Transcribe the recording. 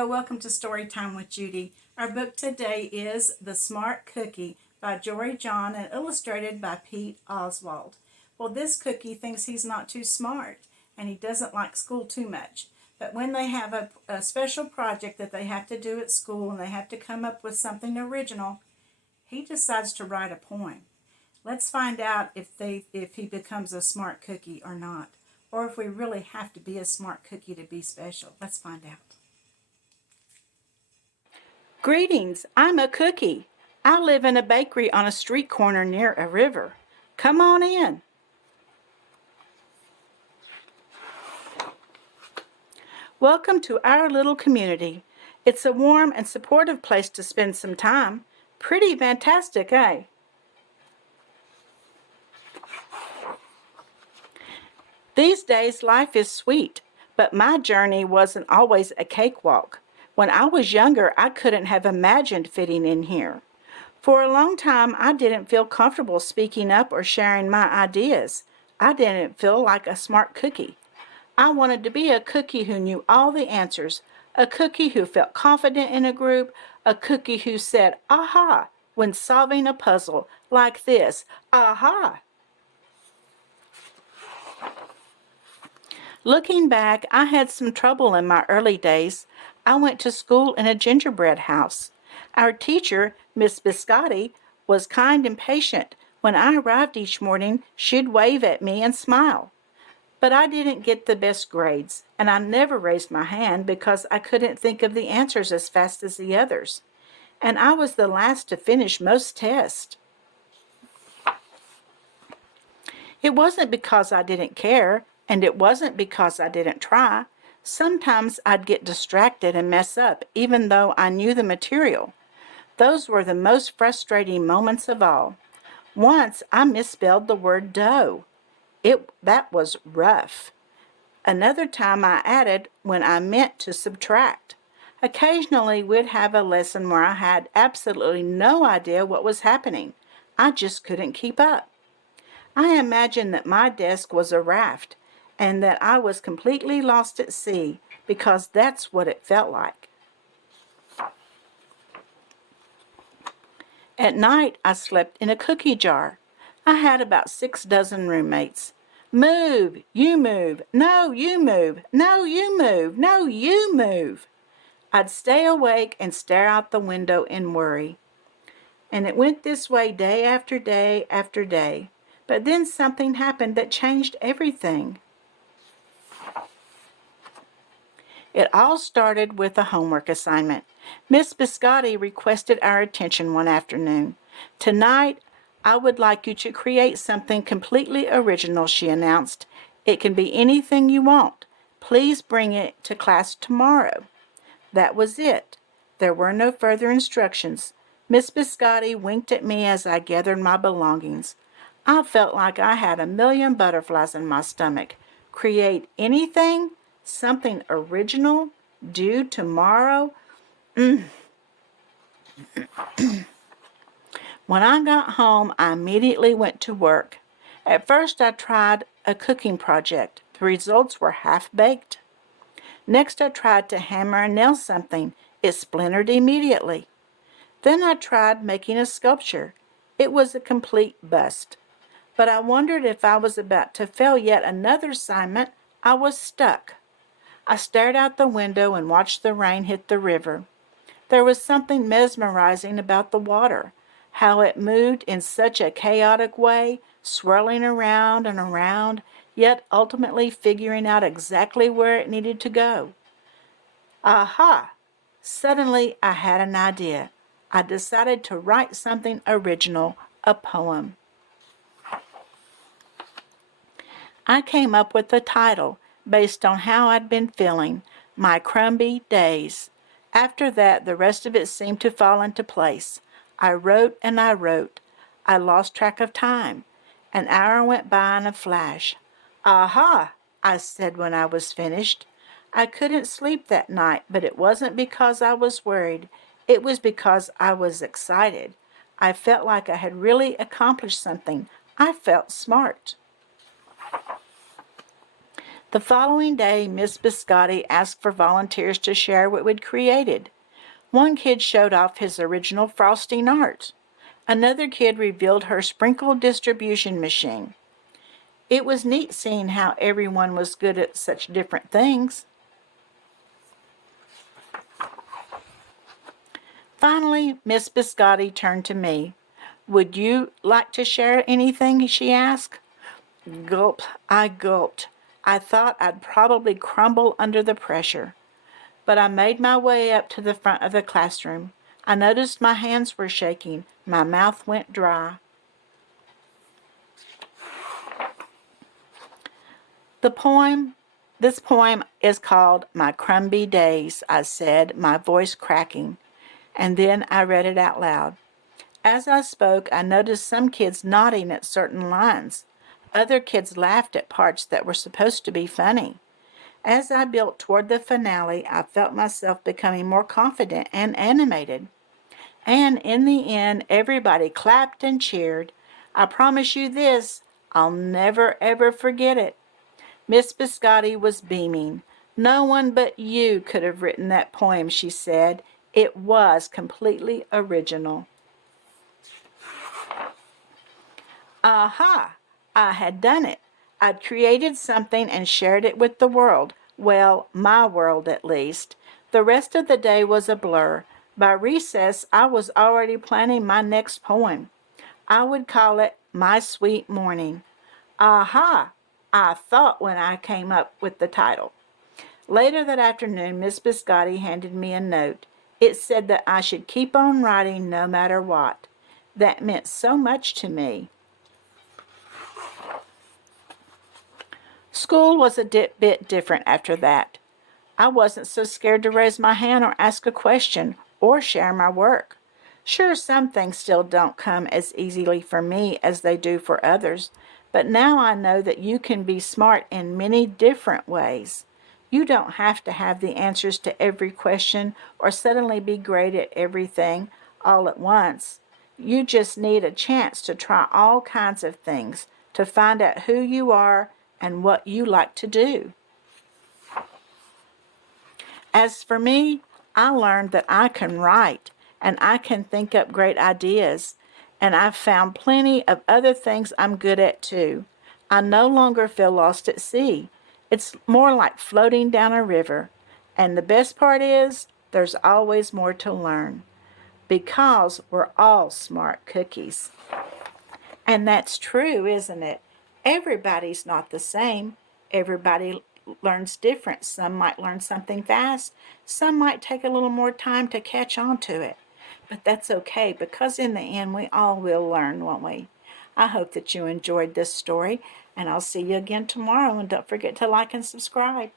Hello, welcome to Storytime with Judy. Our book today is The Smart Cookie by Jory John and illustrated by Pete Oswald. Well, this cookie thinks he's not too smart and he doesn't like school too much. But when they have a special project that they have to do at school and they have to come up with something original, he decides to write a poem. Let's find out if he becomes a smart cookie or not, or if we really have to be a smart cookie to be special. Let's find out. Greetings, I'm a cookie. I live in a bakery on a street corner near a river. Come on in. Welcome to our little community. It's a warm and supportive place to spend some time. Pretty fantastic, eh? These days, life is sweet, but my journey wasn't always a cakewalk. When I was younger, I couldn't have imagined fitting in here. For a long time, I didn't feel comfortable speaking up or sharing my ideas. I didn't feel like a smart cookie. I wanted to be a cookie who knew all the answers, a cookie who felt confident in a group, a cookie who said, aha, when solving a puzzle like this, aha. Looking back, I had some trouble in my early days. I went to school in a gingerbread house. Our teacher, Miss Biscotti, was kind and patient. When I arrived each morning, she'd wave at me and smile. But I didn't get the best grades, and I never raised my hand because I couldn't think of the answers as fast as the others. And I was the last to finish most tests. It wasn't because I didn't care, and it wasn't because I didn't try. Sometimes I'd get distracted and mess up, even though I knew the material. Those were the most frustrating moments of all. Once I misspelled the word dough. That was rough. Another time I added when I meant to subtract. Occasionally we'd have a lesson where I had absolutely no idea what was happening. I just couldn't keep up. I imagined that my desk was a raft and that I was completely lost at sea because that's what it felt like. At night, I slept in a cookie jar. I had about 6 dozen roommates. Move, you move, no, you move, no, you move, no, you move. I'd stay awake and stare out the window in worry. And it went this way day after day after day. But then something happened that changed everything. It all started with a homework assignment. Miss Biscotti requested our attention one afternoon. Tonight, I would like you to create something completely original, she announced. It can be anything you want. Please bring it to class tomorrow. That was it. There were no further instructions. Miss Biscotti winked at me as I gathered my belongings. I felt like I had a million butterflies in my stomach. Create anything? Something original? Due tomorrow? When I got home, I immediately went to work. At first, I tried a cooking project. The results were half-baked. Next, I tried to hammer and nail something. It splintered immediately. Then I tried making a sculpture. It was a complete bust. But I wondered if I was about to fail yet another assignment. I was stuck. I stared out the window and watched the rain hit the river. There was something mesmerizing about the water, how it moved in such a chaotic way, swirling around and around, yet ultimately figuring out exactly where it needed to go. Aha! Suddenly I had an idea. I decided to write something original, a poem. I came up with the title based on how I'd been feeling, My Crumby Days. After that, the rest of it seemed to fall into place. I wrote and I wrote. I lost track of time. An hour went by in a flash. Aha, I said when I was finished. I couldn't sleep that night, but it wasn't because I was worried. It was because I was excited. I felt like I had really accomplished something. I felt smart. The following day, Miss Biscotti asked for volunteers to share what we'd created. One kid showed off his original frosting art. Another kid revealed her sprinkle distribution machine. It was neat seeing how everyone was good at such different things. Finally, Miss Biscotti turned to me. "Would you like to share anything?" she asked. Gulp, I gulped. I thought I'd probably crumble under the pressure. But I made my way up to the front of the classroom. I noticed my hands were shaking. My mouth went dry. This poem is called My Crumby Days, I said, my voice cracking, and then I read it out loud. As I spoke, I noticed some kids nodding at certain lines. Other kids laughed at parts that were supposed to be funny. As I built toward the finale, I felt myself becoming more confident and animated. And in the end, everybody clapped and cheered. I promise you this, I'll never ever forget it. Miss Biscotti was beaming. "No one but you could have written that poem," she said. "It was completely original." Aha! I had done it. I'd created something and shared it with the world. Well, my world at least. The rest of the day was a blur. By recess, I was already planning my next poem. I would call it My Sweet Morning. Aha! I thought when I came up with the title. Later that afternoon, Miss Biscotti handed me a note. It said that I should keep on writing no matter what. That meant so much to me. School was a bit different after that. I wasn't so scared to raise my hand or ask a question or share my work. Sure, some things still don't come as easily for me as they do for others, but now I know that you can be smart in many different ways. You don't have to have the answers to every question or suddenly be great at everything all at once. You just need a chance to try all kinds of things to find out who you are and what you like to do. As for me, I learned that I can write and I can think up great ideas, and I've found plenty of other things I'm good at too. I no longer feel lost at sea. It's more like floating down a river. And the best part is, there's always more to learn. Because we're all smart cookies. And that's true, isn't it? Everybody's not the same. Everybody learns different. Some might learn something fast. Some might take a little more time to catch on to it. But that's okay, because in the end, we all will learn, won't we? I hope that you enjoyed this story, and I'll see you again tomorrow. And don't forget to like and subscribe.